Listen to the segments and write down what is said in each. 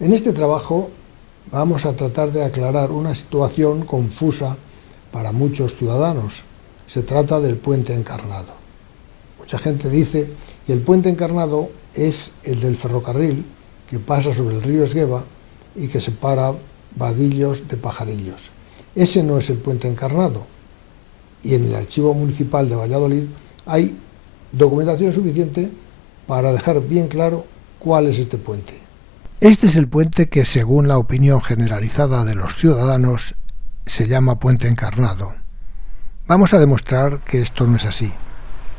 En este trabajo vamos a tratar de aclarar una situación confusa para muchos ciudadanos. Se trata del puente encarnado. Mucha gente dice que el puente encarnado es el del ferrocarril que pasa sobre el río Esgueva y que separa Vadillos de Pajarillos. Ese no es el puente encarnado, y en el Archivo Municipal de Valladolid hay documentación suficiente para dejar bien claro cuál es este puente. Este es el puente que, según la opinión generalizada de los ciudadanos, se llama puente encarnado. Vamos a demostrar que esto no es así,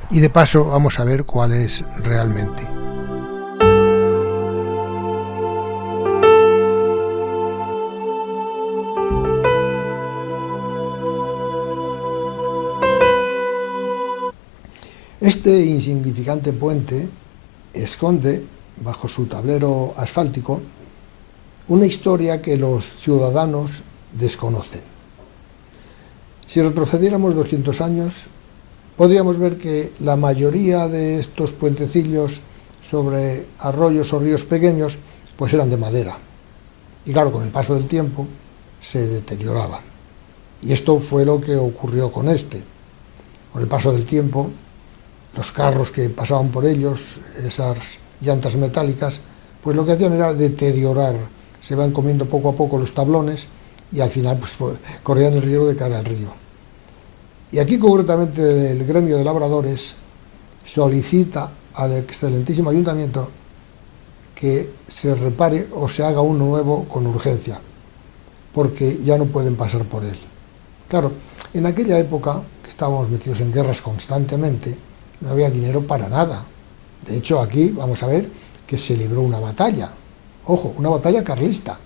y de paso vamos a ver cuál es realmente. Este insignificante puente esconde, bajo su tablero asfáltico, una historia que los ciudadanos desconocen. Si retrocediéramos 200 años, podríamos ver que la mayoría de estos puentecillos sobre arroyos o ríos pequeños pues eran de madera. Y claro, con el paso del tiempo se deterioraban. Y esto fue lo que ocurrió con este. Con el paso del tiempo, los carros que pasaban por ellos, esas llantas metálicas, pues lo que hacían era deteriorar. Se van comiendo poco a poco los tablones y al final pues corrían el riesgo de caer al río. Y aquí concretamente el gremio de labradores solicita al excelentísimo ayuntamiento que se repare o se haga uno nuevo con urgencia, porque ya no pueden pasar por él. Claro, en aquella época, que estábamos metidos en guerras constantemente, no había dinero para nada. De hecho, aquí vamos a ver que se libró una batalla. Ojo, una batalla carlista.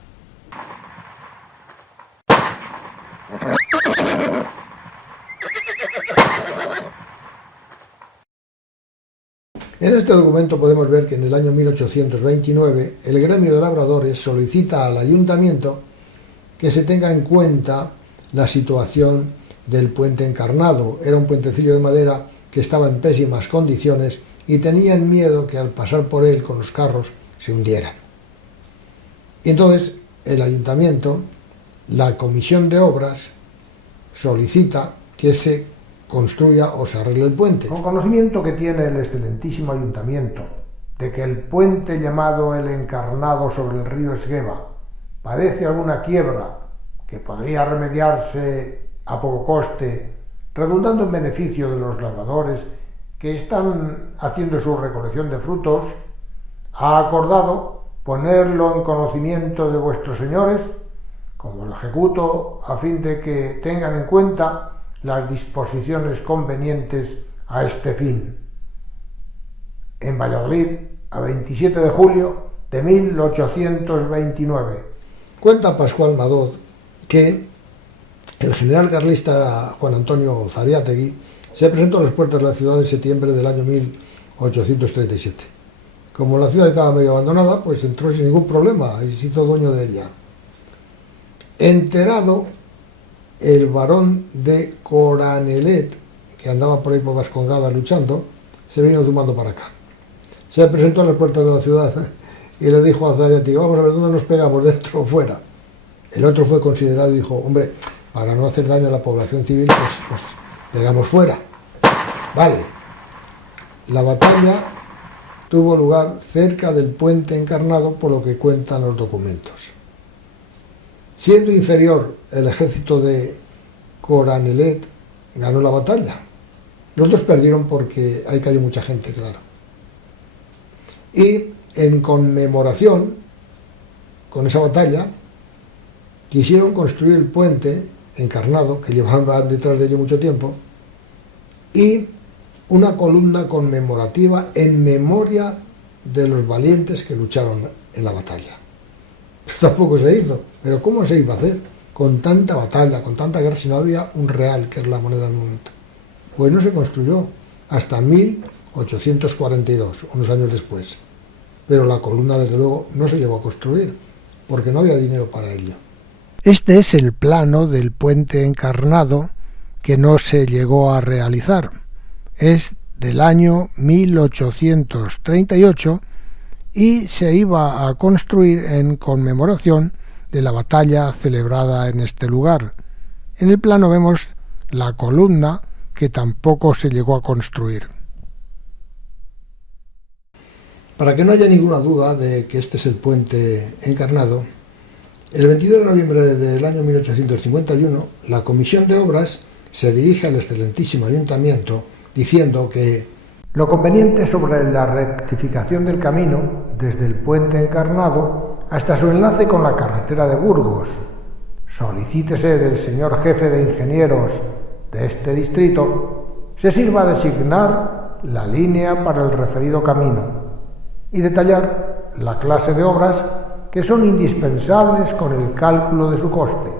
En este documento podemos ver que en el año 1829 el gremio de labradores solicita al ayuntamiento que se tenga en cuenta la situación del puente encarnado. Era un puentecillo de madera que estaba en pésimas condiciones y tenían miedo que al pasar por él con los carros se hundieran. Y entonces el ayuntamiento, la comisión de obras, solicita que se construya o se arregle el puente. Con conocimiento que tiene el excelentísimo ayuntamiento de que el puente llamado el Encarnado sobre el río Esgueva padece alguna quiebra que podría remediarse a poco coste, redundando en beneficio de los labradores que están haciendo su recolección de frutos, ha acordado ponerlo en conocimiento de vuestros señores, como lo ejecuto, a fin de que tengan en cuenta las disposiciones convenientes a este fin. En Valladolid, a 27 de julio de 1829. Cuenta Pascual Madot que el general carlista Juan Antonio Zariátegui se presentó a las puertas de la ciudad en septiembre del año 1837. Como la ciudad estaba medio abandonada, pues entró sin ningún problema y se hizo dueño de ella. Enterado, el barón de Coranelet, que andaba por ahí por Vascongada luchando, se vino zumbando para acá. Se presentó a las puertas de la ciudad y le dijo a Zariátegui: vamos a ver dónde nos pegamos, dentro o fuera. El otro fue considerado y dijo: hombre, para no hacer daño a la población civil, pues pegamos fuera. Vale. La batalla tuvo lugar cerca del puente encarnado, por lo que cuentan los documentos. Siendo inferior el ejército de Coranelet, ganó la batalla. Los dos perdieron porque ahí cayó mucha gente, claro. Y en conmemoración con esa batalla, quisieron construir el puente encarnado, que llevaba detrás de ello mucho tiempo, y una columna conmemorativa en memoria de los valientes que lucharon en la batalla. Pero tampoco se hizo. Pero ¿cómo se iba a hacer con tanta batalla, con tanta guerra, si no había un real, que es la moneda del momento? Pues no se construyó hasta 1842, unos años después. Pero la columna, desde luego, no se llegó a construir, porque no había dinero para ello. Este es el plano del puente encarnado que no se llegó a realizar. Es del año 1838 y se iba a construir en conmemoración de la batalla celebrada en este lugar. En el plano vemos la columna, que tampoco se llegó a construir. Para que no haya ninguna duda de que este es el puente encarnado, el 22 de noviembre del año 1851, la Comisión de Obras se dirige al excelentísimo Ayuntamiento diciendo que lo conveniente sobre la rectificación del camino desde el puente encarnado hasta su enlace con la carretera de Burgos, solicítese del señor jefe de ingenieros de este distrito, se sirva a designar la línea para el referido camino y detallar la clase de obras que son indispensables con el cálculo de su coste.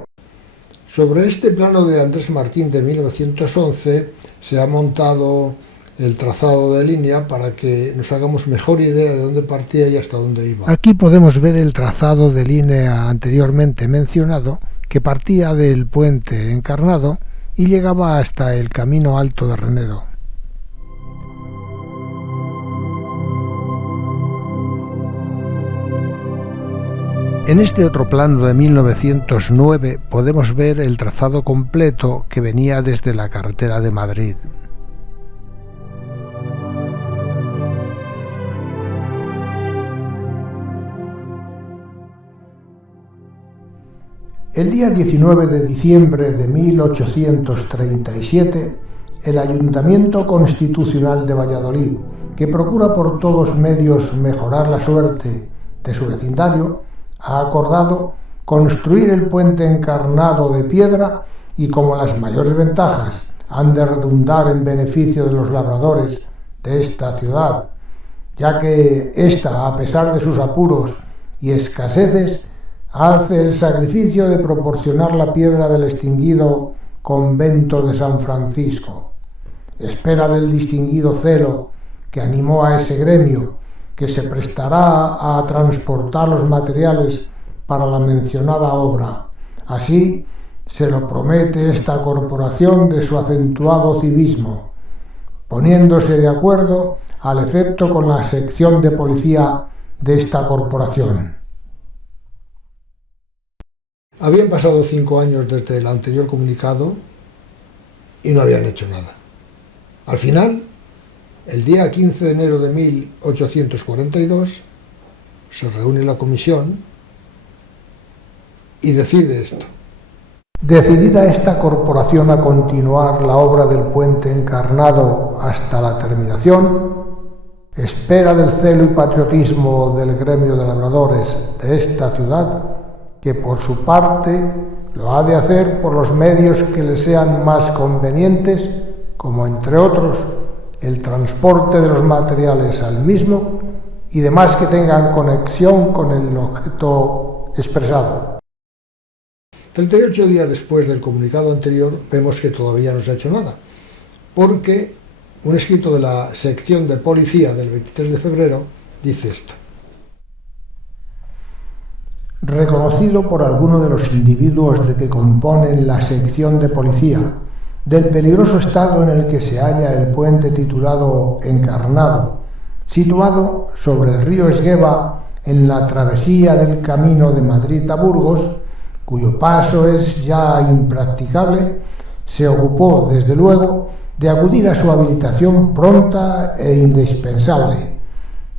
Sobre este plano de Andrés Martín de 1911 se ha montado el trazado de línea para que nos hagamos mejor idea de dónde partía y hasta dónde iba. Aquí podemos ver el trazado de línea anteriormente mencionado, que partía del puente encarnado y llegaba hasta el Camino Alto de Renedo. En este otro plano de 1909 podemos ver el trazado completo que venía desde la carretera de Madrid. El día 19 de diciembre de 1837, el Ayuntamiento Constitucional de Valladolid, que procura por todos medios mejorar la suerte de su vecindario, ha acordado construir el puente encarnado de piedra y, como las mayores ventajas han de redundar en beneficio de los labradores de esta ciudad, ya que ésta, a pesar de sus apuros y escaseces, hace el sacrificio de proporcionar la piedra del extinguido convento de San Francisco. Espera del distinguido celo que animó a ese gremio, que se prestará a transportar los materiales para la mencionada obra. Así se lo promete esta corporación de su acentuado civismo, poniéndose de acuerdo al efecto con la sección de policía de esta corporación. Habían pasado 5 años desde el anterior comunicado y no habían hecho nada. Al final, el día 15 de enero de 1842, se reúne la comisión y decide esto. Decidida esta corporación a continuar la obra del puente encarnado hasta la terminación, espera del celo y patriotismo del gremio de labradores de esta ciudad, que por su parte lo ha de hacer por los medios que le sean más convenientes, como entre otros el transporte de los materiales al mismo y demás que tengan conexión con el objeto expresado. 38 días después del comunicado anterior vemos que todavía no se ha hecho nada, porque un escrito de la sección de policía del 23 de febrero dice esto. Reconocido por alguno de los individuos de que componen la sección de policía del peligroso estado en el que se halla el puente titulado Encarnado, situado sobre el río Esgueva en la travesía del camino de Madrid a Burgos, cuyo paso es ya impracticable, se ocupó, desde luego, de acudir a su habilitación pronta e indispensable,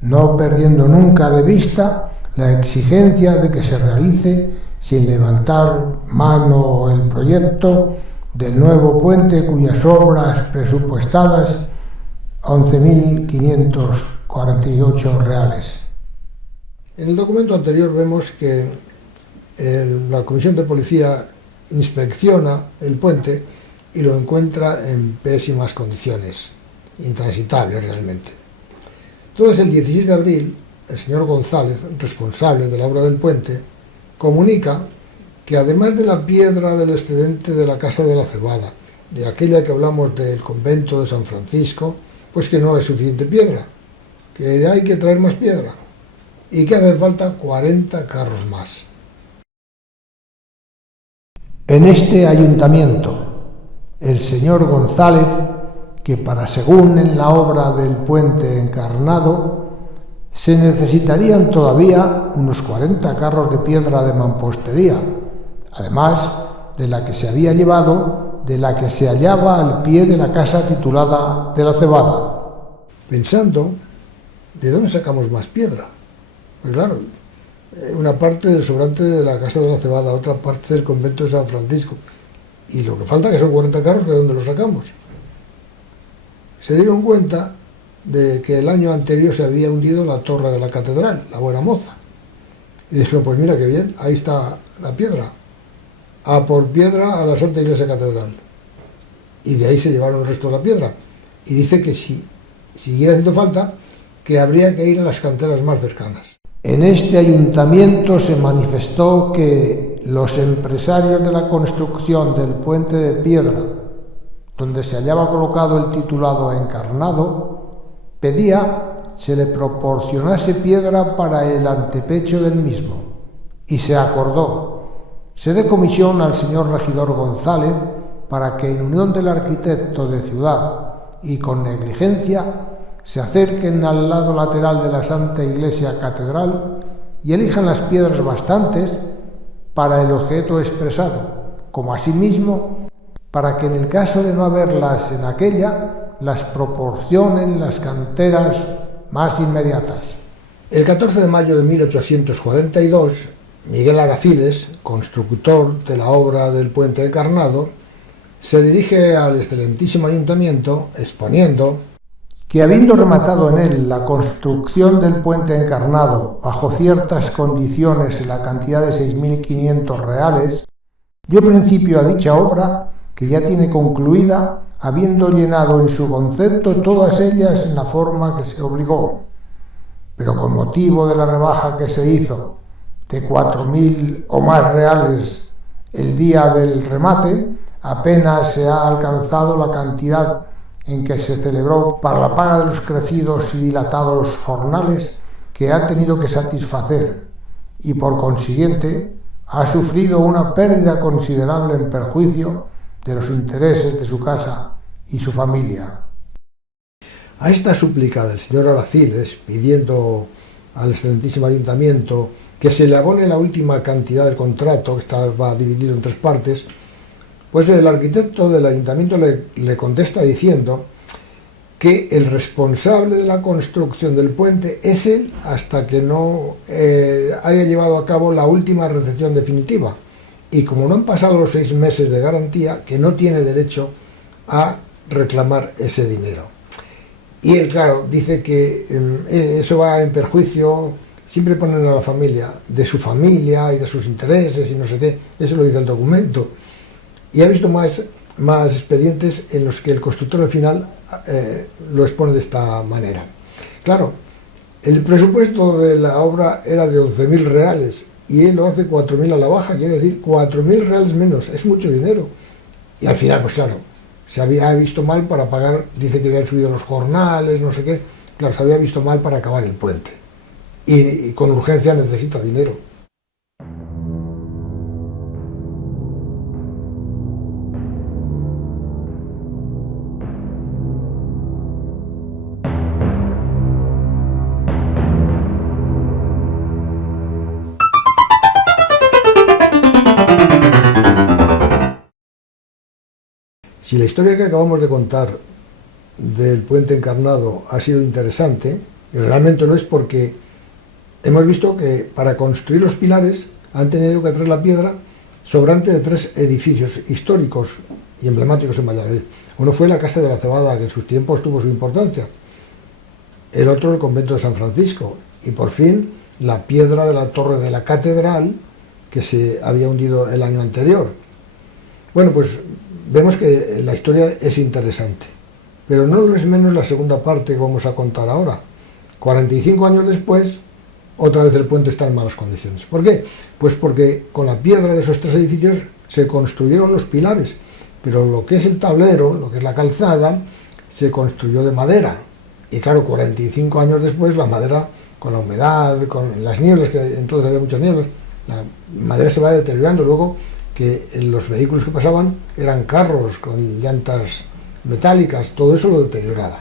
no perdiendo nunca de vista la exigencia de que se realice sin levantar mano el proyecto del nuevo puente, cuyas obras presupuestadas 11.548 reales. En el documento anterior vemos que la Comisión de Policía inspecciona el puente y lo encuentra en pésimas condiciones, intransitable realmente. Entonces, el 16 de abril, el señor González, responsable de la obra del puente, comunica que además de la piedra del excedente de la Casa de la Cebada, de aquella que hablamos del convento de San Francisco, pues que no es suficiente piedra, que hay que traer más piedra y que hacen falta 40 carros más. En este ayuntamiento, el señor González, que para según en la obra del puente encarnado, se necesitarían todavía unos 40 carros de piedra de mampostería, además de la que se había llevado, de la que se hallaba al pie de la casa titulada de la Cebada. Pensando, ¿de dónde sacamos más piedra? Pues claro, una parte del sobrante de la casa de la Cebada, otra parte del convento de San Francisco, y lo que falta, que son 40 carros, ¿de dónde los sacamos? Se dieron cuenta de que el año anterior se había hundido la torre de la catedral, la Buena Moza. Y dijeron, pues mira qué bien, ahí está la piedra. A por piedra a la Santa Iglesia Catedral. Y de ahí se llevaron el resto de la piedra. Y dice que si siguiera haciendo falta, que habría que ir a las canteras más cercanas. En este ayuntamiento se manifestó que los empresarios de la construcción del puente de piedra, donde se hallaba colocado el titulado Encarnado, pedía se le proporcionase piedra para el antepecho del mismo, y se acordó. Se dé comisión al señor regidor González para que, en unión del arquitecto de ciudad y con negligencia, se acerquen al lado lateral de la Santa Iglesia Catedral y elijan las piedras bastantes para el objeto expresado, como asimismo para que, en el caso de no haberlas en aquella, las proporcionen las canteras más inmediatas. El 14 de mayo de 1842, Miguel Araciles, constructor de la obra del puente Encarnado, se dirige al excelentísimo ayuntamiento exponiendo que, habiendo rematado en él la construcción del puente Encarnado bajo ciertas condiciones en la cantidad de 6.500 reales, dio principio a dicha obra, que ya tiene concluida, habiendo llenado en su concepto todas ellas en la forma que se obligó, pero con motivo de la rebaja que se hizo de 4.000 o más reales el día del remate, apenas se ha alcanzado la cantidad en que se celebró para la paga de los crecidos y dilatados jornales que ha tenido que satisfacer, y por consiguiente ha sufrido una pérdida considerable en perjuicio de los intereses de su casa y su familia. A esta súplica del señor Araciles, pidiendo al excelentísimo ayuntamiento que se le abone la última cantidad del contrato, que estaba dividido en 3 partes, pues el arquitecto del ayuntamiento le contesta diciendo que el responsable de la construcción del puente es él hasta que no haya llevado a cabo la última recepción definitiva, y como no han pasado los 6 meses de garantía, que no tiene derecho a reclamar ese dinero. Y él, claro, dice que eso va en perjuicio, siempre ponen a la familia, de su familia y de sus intereses y no sé qué, eso lo dice el documento. Y ha visto más expedientes en los que el constructor al final lo expone de esta manera. Claro, el presupuesto de la obra era de 11.000 reales y él lo hace 4.000 a la baja, quiere decir 4.000 reales menos, es mucho dinero. Y al final, pues claro, se había visto mal para pagar, dice que habían subido los jornales, no sé qué, claro, se había visto mal para acabar el puente. Y con urgencia necesita dinero. Si la historia que acabamos de contar del puente Encarnado ha sido interesante, y realmente lo es porque hemos visto que para construir los pilares han tenido que traer la piedra sobrante de 3 edificios históricos y emblemáticos en Valladolid. Uno fue la Casa de la Cebada, que en sus tiempos tuvo su importancia. El otro, el convento de San Francisco. Y por fin, la piedra de la torre de la catedral, que se había hundido el año anterior. Bueno, pues vemos que la historia es interesante, pero no lo es menos la segunda parte que vamos a contar ahora. 45 años después, otra vez el puente está en malas condiciones. ¿Por qué? Pues porque con la piedra de esos 3 edificios se construyeron los pilares, pero lo que es el tablero, lo que es la calzada, se construyó de madera. Y claro, 45 años después, la madera, con la humedad, con las nieblas, que entonces había muchas nieblas, la madera se va deteriorando. Luego, que los vehículos que pasaban eran carros con llantas metálicas, todo eso lo deterioraba.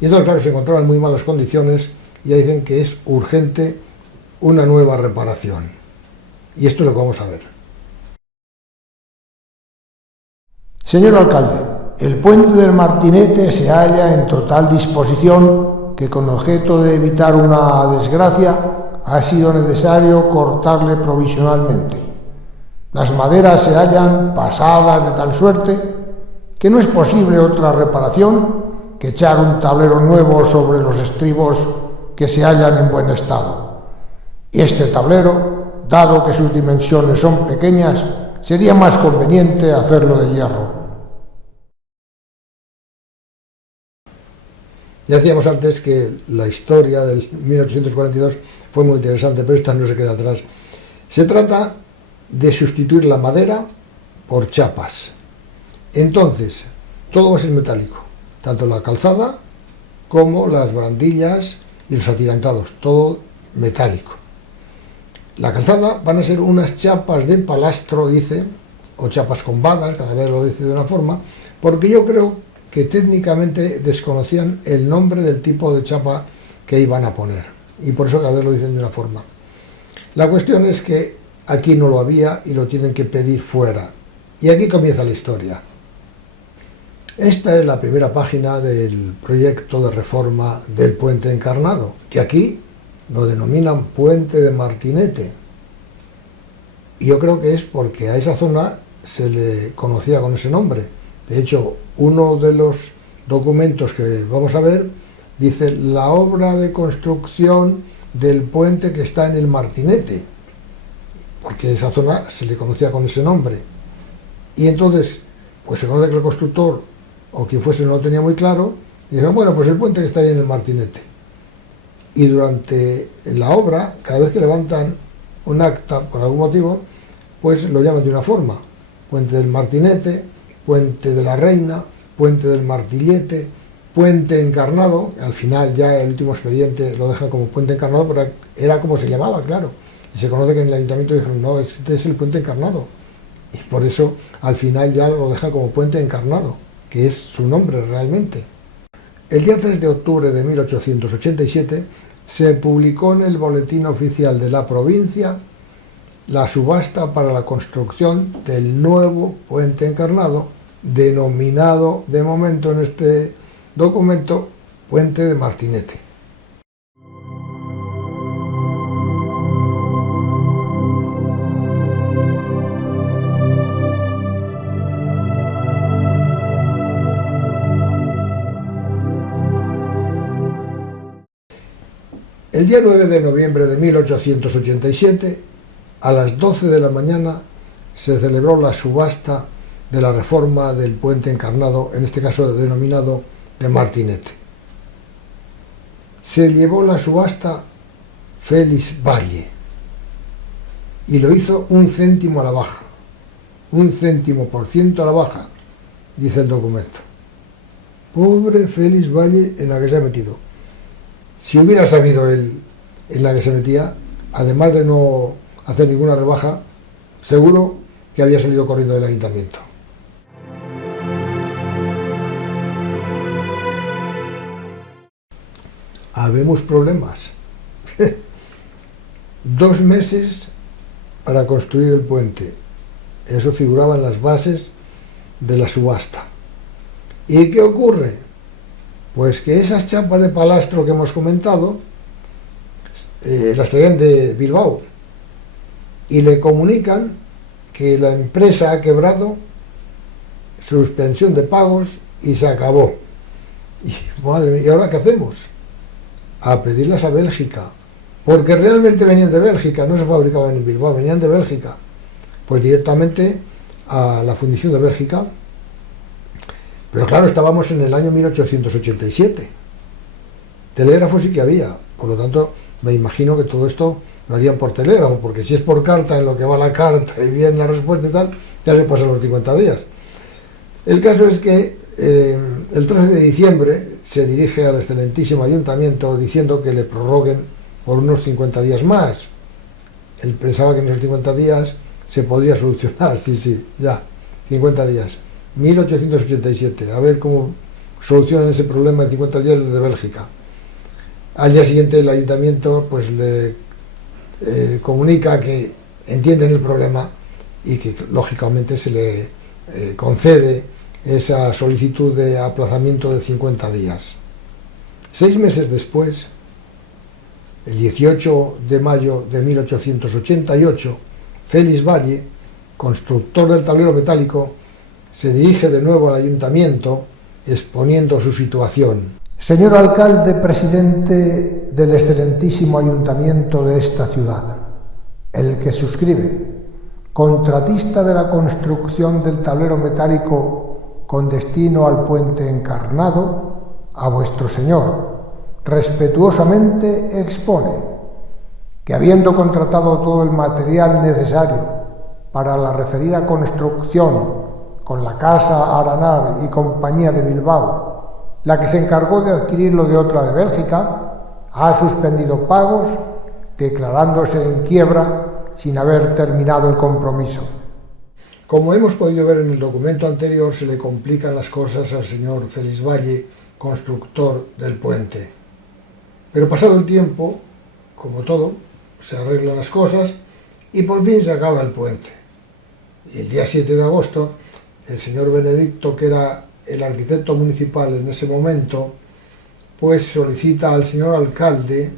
Y entonces, claro, se encontraban en muy malas condiciones y ya dicen que es urgente una nueva reparación. Y esto es lo que vamos a ver. Señor alcalde, el puente del Martinete se halla en total disposición, que con objeto de evitar una desgracia ha sido necesario cortarle provisionalmente. Las maderas se hallan pasadas de tal suerte que no es posible otra reparación que echar un tablero nuevo sobre los estribos que se hallan en buen estado. Este tablero, dado que sus dimensiones son pequeñas, sería más conveniente hacerlo de hierro. Ya decíamos antes que la historia del 1842 fue muy interesante, pero esta no se queda atrás. Se trata de sustituir la madera por chapas. Entonces, todo va a ser metálico, tanto la calzada como las barandillas y los atirantados, todo metálico. La calzada van a ser unas chapas de palastro, dice, o chapas combadas, cada vez lo dice de una forma, porque yo creo que técnicamente desconocían el nombre del tipo de chapa que iban a poner, y por eso cada vez lo dicen de una forma. La cuestión es que aquí no lo había y lo tienen que pedir fuera, y aquí comienza la historia. Esta es la primera página del proyecto de reforma del puente Encarnado, que aquí lo denominan Puente de Martinete. Y yo creo que es porque a esa zona se le conocía con ese nombre. De hecho, uno de los documentos que vamos a ver dice la obra de construcción del puente que está en el Martinete, porque a esa zona se le conocía con ese nombre. Y entonces, pues se conoce que el constructor o quien fuese no lo tenía muy claro, y dijeron, bueno, pues el puente que está ahí en el Martinete. Y durante la obra, cada vez que levantan un acta por algún motivo, pues lo llaman de una forma: Puente del Martinete, Puente de la Reina, Puente del Martillete, Puente Encarnado. Al final ya el último expediente lo deja como Puente Encarnado, pero era como se llamaba, claro. Y se conoce que en el ayuntamiento dijeron, no, este es el Puente Encarnado. Y por eso al final ya lo deja como Puente Encarnado, que es su nombre realmente. El día 3 de octubre de 1887 se publicó en el Boletín Oficial de la provincia la subasta para la construcción del nuevo puente Encarnado, denominado de momento en este documento Puente de Martinete. El día 9 de noviembre de 1887, a las 12 de la mañana, se celebró la subasta de la reforma del puente Encarnado, en este caso denominado de Martinete. Se llevó la subasta Félix Valle y lo hizo 1 céntimo a la baja, 1 céntimo por ciento a la baja, dice el documento. Pobre Félix Valle en la que se ha metido. Si hubiera sabido él en la que se metía, además de no hacer ninguna rebaja, seguro que había salido corriendo del ayuntamiento. Habemos problemas. 2 meses para construir el puente. Eso figuraba en las bases de la subasta. ¿Y qué ocurre? Pues que esas chapas de palastro que hemos comentado las traían de Bilbao y le comunican que la empresa ha quebrado, suspensión de pagos y se acabó. Y madre mía, ¿y ahora qué hacemos? A pedirlas a Bélgica, porque realmente venían de Bélgica, no se fabricaban en Bilbao, venían de Bélgica, pues directamente a la fundición de Bélgica. Pero claro, estábamos en el año 1887. Telégrafo sí que había, por lo tanto, me imagino que todo esto lo harían por telégrafo, porque si es por carta, en lo que va la carta y viene la respuesta y tal, ya se pasan los 50 días. El caso es que el 13 de diciembre se dirige al excelentísimo ayuntamiento diciendo que le prorroguen por unos 50 días más. Él pensaba que en esos 50 días se podría solucionar, sí, ya, 50 días. 1887, a ver cómo solucionan ese problema de 50 días desde Bélgica. Al día siguiente el ayuntamiento pues le comunica que entienden el problema y que lógicamente se le concede esa solicitud de aplazamiento de 50 días. 6 meses después, el 18 de mayo de 1888, Félix Valle, constructor del tablero metálico, se dirige de nuevo al ayuntamiento exponiendo su situación. Señor alcalde presidente del excelentísimo ayuntamiento de esta ciudad, el que suscribe, contratista de la construcción del tablero metálico con destino al puente encarnado, a vuestro señor, respetuosamente expone que habiendo contratado todo el material necesario para la referida construcción con la Casa Aranar y Compañía de Bilbao, la que se encargó de adquirirlo de otra de Bélgica, ha suspendido pagos, declarándose en quiebra sin haber terminado el compromiso. Como hemos podido ver en el documento anterior, se le complican las cosas al señor Félix Valle, constructor del puente. Pero pasado el tiempo, como todo, se arreglan las cosas y por fin se acaba el puente. Y el día 7 de agosto, el señor Benedicto, que era el arquitecto municipal en ese momento, pues solicita al señor alcalde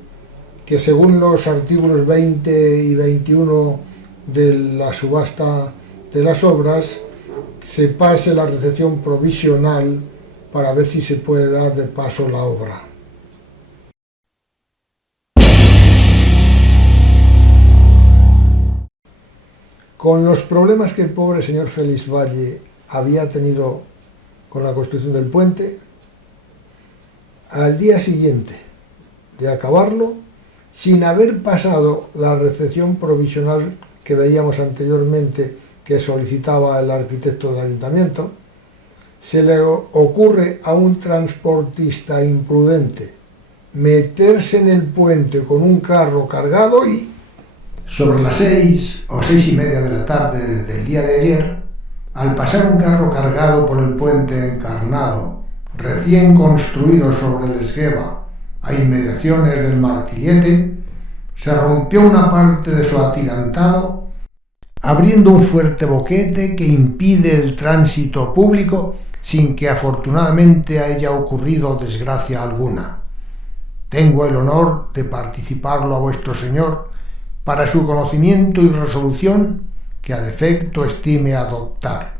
que, según los artículos 20 y 21 de la subasta de las obras, se pase la recepción provisional para ver si se puede dar de paso la obra. Con los problemas que el pobre señor Félix Valle había tenido con la construcción del puente, al día siguiente de acabarlo, sin haber pasado la recepción provisional que veíamos anteriormente que solicitaba el arquitecto del ayuntamiento, se le ocurre a un transportista imprudente meterse en el puente con un carro cargado y, sobre las 6 o 6:30 de la tarde del día de ayer, al pasar un carro cargado por el puente encarnado, recién construido sobre el Esgueva, a inmediaciones del Martillete, se rompió una parte de su atirantado, abriendo un fuerte boquete que impide el tránsito público sin que afortunadamente haya ocurrido desgracia alguna. Tengo el honor de participarlo a vuestro señor para su conocimiento y resolución que al efecto estime adoptar.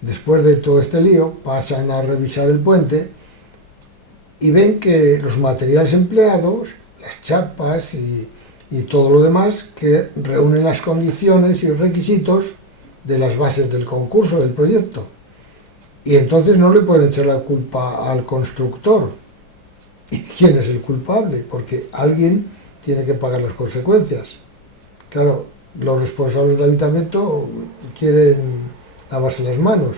Después de todo este lío, pasan a revisar el puente y ven que los materiales empleados, las chapas y todo lo demás, que reúnen las condiciones y requisitos de las bases del concurso, del proyecto. Y entonces no le pueden echar la culpa al constructor. ¿Y quién es el culpable? Porque alguien tiene que pagar las consecuencias. Claro, los responsables del ayuntamiento quieren lavarse las manos.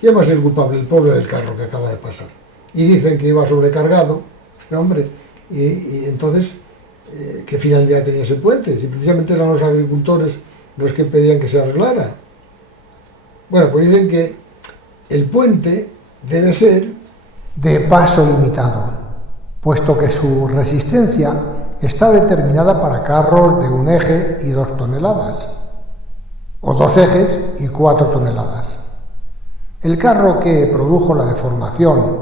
¿Quién va a ser el culpable? El pobre del carro que acaba de pasar. Y dicen que iba sobrecargado, hombre, y entonces, ¿qué finalidad tenía ese puente? Si precisamente eran los agricultores los que pedían que se arreglara. Bueno, pues dicen que el puente debe ser de paso limitado, puesto que su resistencia está determinada para carros de 1 eje y 2 toneladas, o 2 ejes y 4 toneladas. El carro que produjo la deformación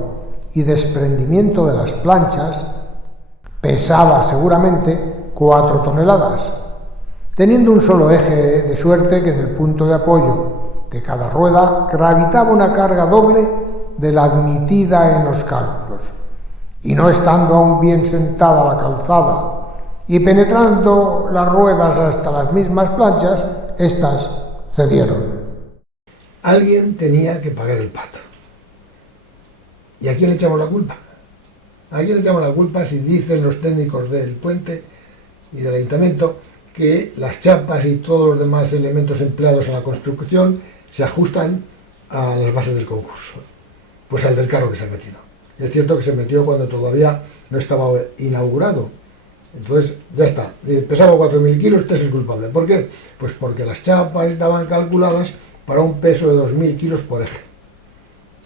y desprendimiento de las planchas pesaba seguramente 4 toneladas, teniendo un solo eje, de suerte que en el punto de apoyo de cada rueda gravitaba una carga doble de la admitida en los cálculos, y no estando aún bien sentada la calzada y penetrando las ruedas hasta las mismas planchas, éstas cedieron. Alguien tenía que pagar el pato. ¿Y a quién le echamos la culpa? ¿A quién le echamos la culpa si dicen los técnicos del puente y del ayuntamiento que las chapas y todos los demás elementos empleados en la construcción se ajustan a las bases del concurso? Pues al del carro que se ha metido. Es cierto que se metió cuando todavía no estaba inaugurado. Entonces, ya está, pesaba 4.000 kilos, este es el culpable. ¿Por qué? Pues porque las chapas estaban calculadas para un peso de 2.000 kilos por eje.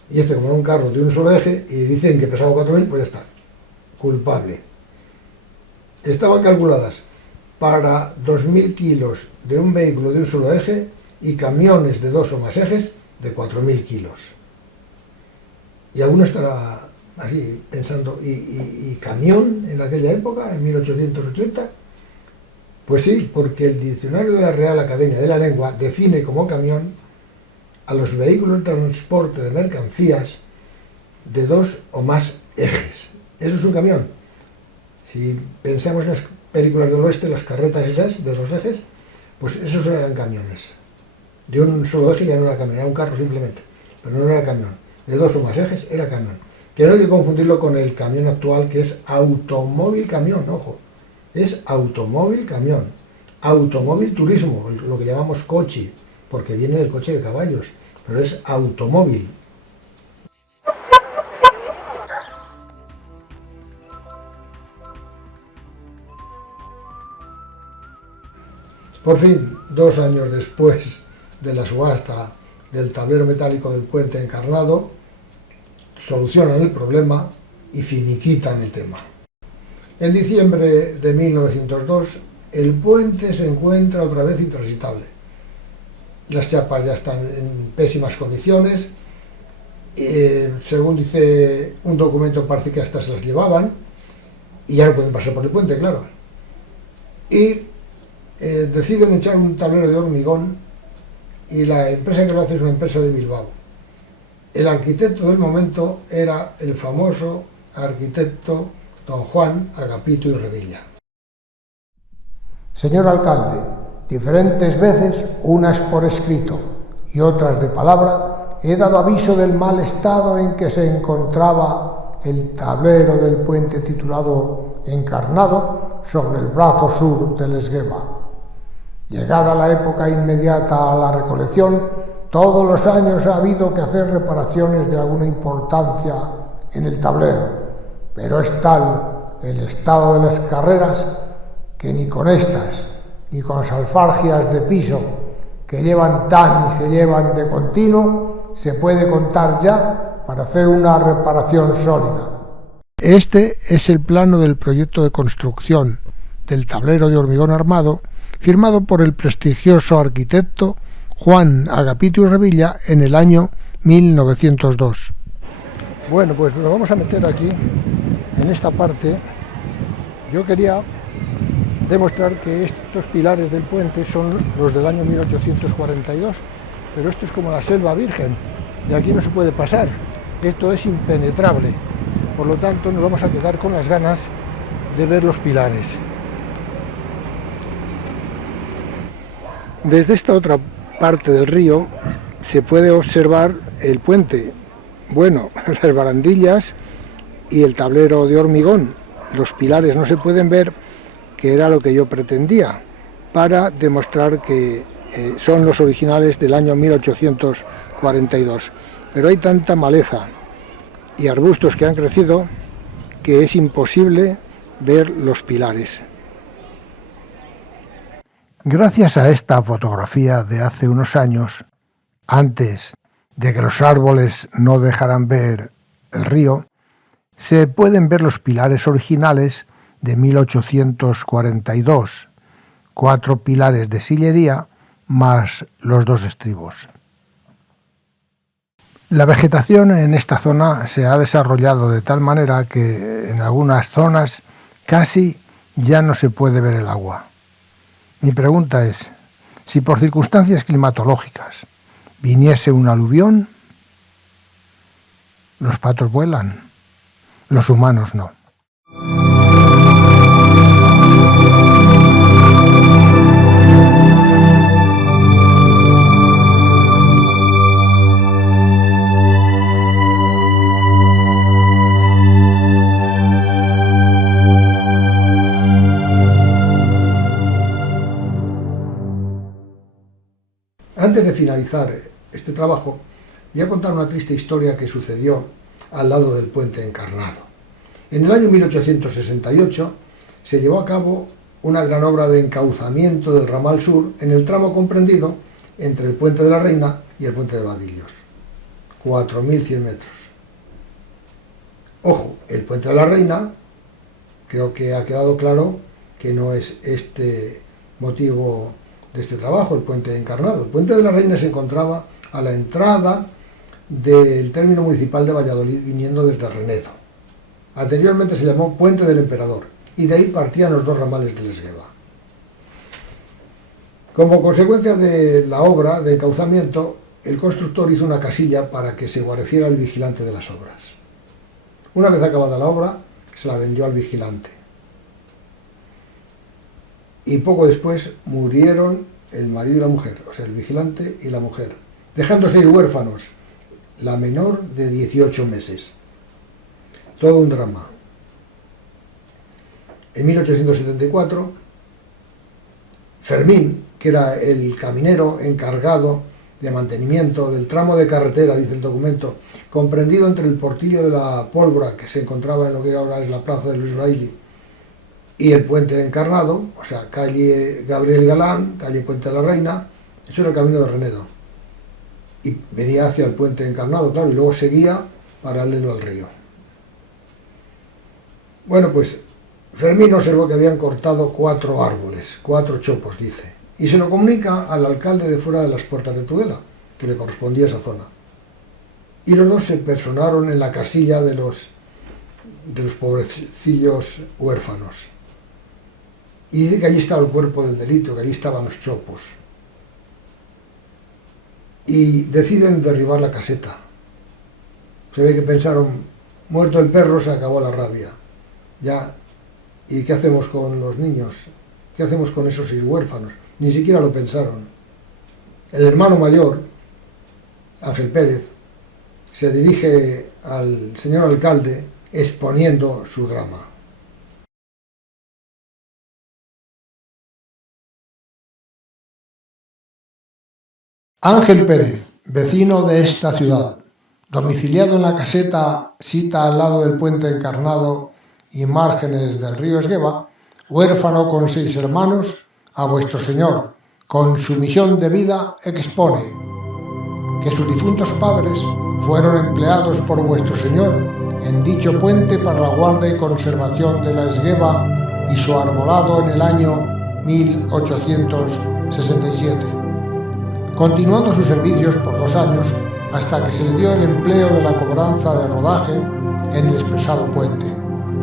Y este, como era un carro de un solo eje, y dicen que pesaba 4.000, pues ya está, culpable. Estaban calculadas para 2.000 kilos de un vehículo de un solo eje y camiones de 2 o más ejes de 4.000 kilos. Y alguno estará así pensando, ¿y camión en aquella época, en 1880? Pues sí, porque el diccionario de la Real Academia de la Lengua define como camión a los vehículos de transporte de mercancías de 2 o más ejes. Eso es un camión. Si pensamos en las películas del oeste, las carretas esas de 2 ejes, pues esos eran camiones. De un solo eje ya no era camión, era un carro simplemente, pero no era camión. De 2 o más ejes era camión. Que no hay que confundirlo con el camión actual, que es automóvil camión, ojo. Es automóvil camión. Automóvil turismo, lo que llamamos coche, porque viene del coche de caballos, pero es automóvil. Por fin, 2 años después de la subasta del tablero metálico del puente encarnado, solucionan el problema y finiquitan el tema. En diciembre de 1902, el puente se encuentra otra vez intransitable. Las chapas ya están en pésimas condiciones. Según dice un documento, parece que hasta se las llevaban y ya no pueden pasar por el puente, claro. Y deciden echar un tablero de hormigón y la empresa que lo hace es una empresa de Bilbao. El arquitecto del momento era el famoso arquitecto don Juan Agapito y Revilla. Señor alcalde, diferentes veces, unas por escrito y otras de palabra, he dado aviso del mal estado en que se encontraba el tablero del puente titulado Encarnado sobre el brazo sur del Esgueva. Llegada la época inmediata a la recolección, todos los años ha habido que hacer reparaciones de alguna importancia en el tablero, pero es tal el estado de las carreras que ni con estas, ni con las alfargias de piso que llevan tan y se llevan de continuo, se puede contar ya para hacer una reparación sólida. Este es el plano del proyecto de construcción del tablero de hormigón armado, firmado por el prestigioso arquitecto Juan Agapito y Revilla en el año 1902. Bueno, pues nos vamos a meter aquí, en esta parte. Yo quería demostrar que estos pilares del puente son los del año 1842, pero esto es como la selva virgen, de aquí no se puede pasar, esto es impenetrable, por lo tanto nos vamos a quedar con las ganas de ver los pilares. Desde esta otra parte del río se puede observar el puente, bueno, las barandillas y el tablero de hormigón. Los pilares no se pueden ver, que era lo que yo pretendía, para demostrar que son los originales del año 1842. Pero hay tanta maleza y arbustos que han crecido que es imposible ver los pilares. Gracias a esta fotografía de hace unos años, antes de que los árboles no dejaran ver el río, se pueden ver los pilares originales de 1842, 4 pilares de sillería más los 2 estribos. La vegetación en esta zona se ha desarrollado de tal manera que en algunas zonas casi ya no se puede ver el agua. Mi pregunta es, si por circunstancias climatológicas viniese un aluvión, los patos vuelan, los humanos no. Antes de finalizar este trabajo, voy a contar una triste historia que sucedió al lado del puente encarnado. En el año 1868 se llevó a cabo una gran obra de encauzamiento del ramal sur en el tramo comprendido entre el Puente de la Reina y el Puente de Vadillos, 4.100 metros. Ojo, el Puente de la Reina, creo que ha quedado claro que no es este motivo de este trabajo, el Puente Encarnado. El Puente de la Reina se encontraba a la entrada del término municipal de Valladolid viniendo desde Renedo. Anteriormente se llamó Puente del Emperador y de ahí partían los dos ramales del Esgueva. Como consecuencia de la obra de encauzamiento, el constructor hizo una casilla para que se guareciera el vigilante de las obras. Una vez acabada la obra, se la vendió al vigilante. Y poco después murieron el marido y la mujer, o sea, el vigilante y la mujer, dejando 6 huérfanos, la menor de 18 meses. Todo un drama. En 1874, Fermín, que era el caminero encargado de mantenimiento del tramo de carretera, dice el documento, comprendido entre el Portillo de la Pólvora, que se encontraba en lo que ahora es la plaza de Luis Braille, y el Puente de Encarnado, o sea, calle Gabriel Galán, calle Puente de la Reina, eso era el camino de Renedo. Y venía hacia el Puente de Encarnado, claro, y luego seguía paralelo al río. Bueno, pues Fermín observó que habían cortado 4 árboles, 4 chopos, dice, y se lo comunica al alcalde de fuera de las Puertas de Tudela, que le correspondía a esa zona. Y los dos se personaron en la casilla de los pobrecillos huérfanos. Y dice que allí estaba el cuerpo del delito, que allí estaban los chopos. Y deciden derribar la caseta. Se ve que pensaron, muerto el perro, se acabó la rabia. Ya, ¿y qué hacemos con los niños? ¿Qué hacemos con esos 6 huérfanos? Ni siquiera lo pensaron. El hermano mayor, Ángel Pérez, se dirige al señor alcalde exponiendo su drama. Ángel Pérez, vecino de esta ciudad, domiciliado en la caseta sita al lado del Puente Encarnado y márgenes del río Esgueva, huérfano con 6 hermanos, a vuestro señor, con su misión de vida expone que sus difuntos padres fueron empleados por vuestro señor en dicho puente para la guarda y conservación de la Esgueva y su arbolado en el año 1867, continuando sus servicios por 2 años hasta que se le dio el empleo de la cobranza de rodaje en el expresado puente,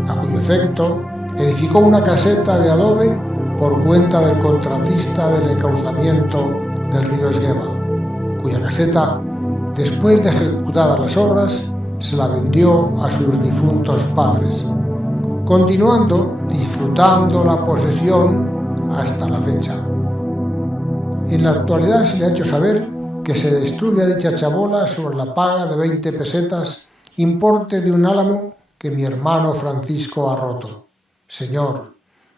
a cuyo efecto edificó una caseta de adobe por cuenta del contratista del encauzamiento del río Esgueva, cuya caseta, después de ejecutadas las obras, se la vendió a sus difuntos padres, continuando disfrutando la posesión hasta la fecha. En la actualidad se le ha hecho saber que se destruya dicha chabola sobre la paga de 20 pesetas, importe de un álamo que mi hermano Francisco ha roto. Señor,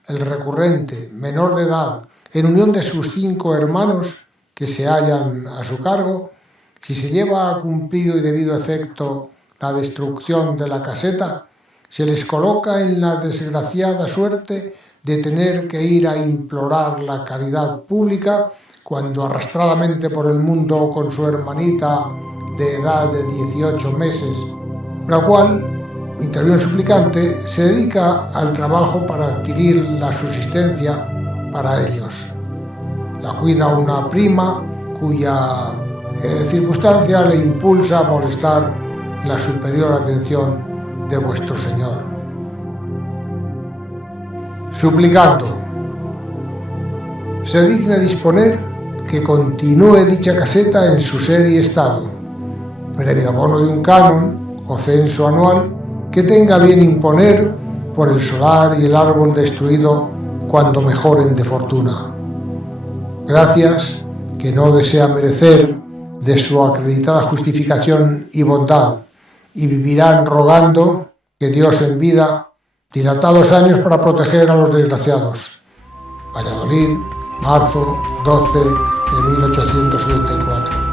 el recurrente, menor de edad, en unión de sus 5 hermanos que se hallan a su cargo, si se lleva a cumplido y debido efecto la destrucción de la caseta, se les coloca en la desgraciada suerte de tener que ir a implorar la caridad pública cuando arrastradamente por el mundo con su hermanita de edad de 18 meses, la cual, intervino el suplicante, se dedica al trabajo para adquirir la subsistencia para ellos. La cuida una prima cuya circunstancia le impulsa a molestar la superior atención de vuestro Señor. Suplicando, se digna disponer que continúe dicha caseta en su ser y estado, previo abono de un canon o censo anual que tenga bien imponer por el solar y el árbol destruido cuando mejoren de fortuna. Gracias que no desea merecer de su acreditada justificación y bondad, y vivirán rogando que Dios en vida dilatados años para proteger a los desgraciados. Valladolid, marzo 12 de 1874.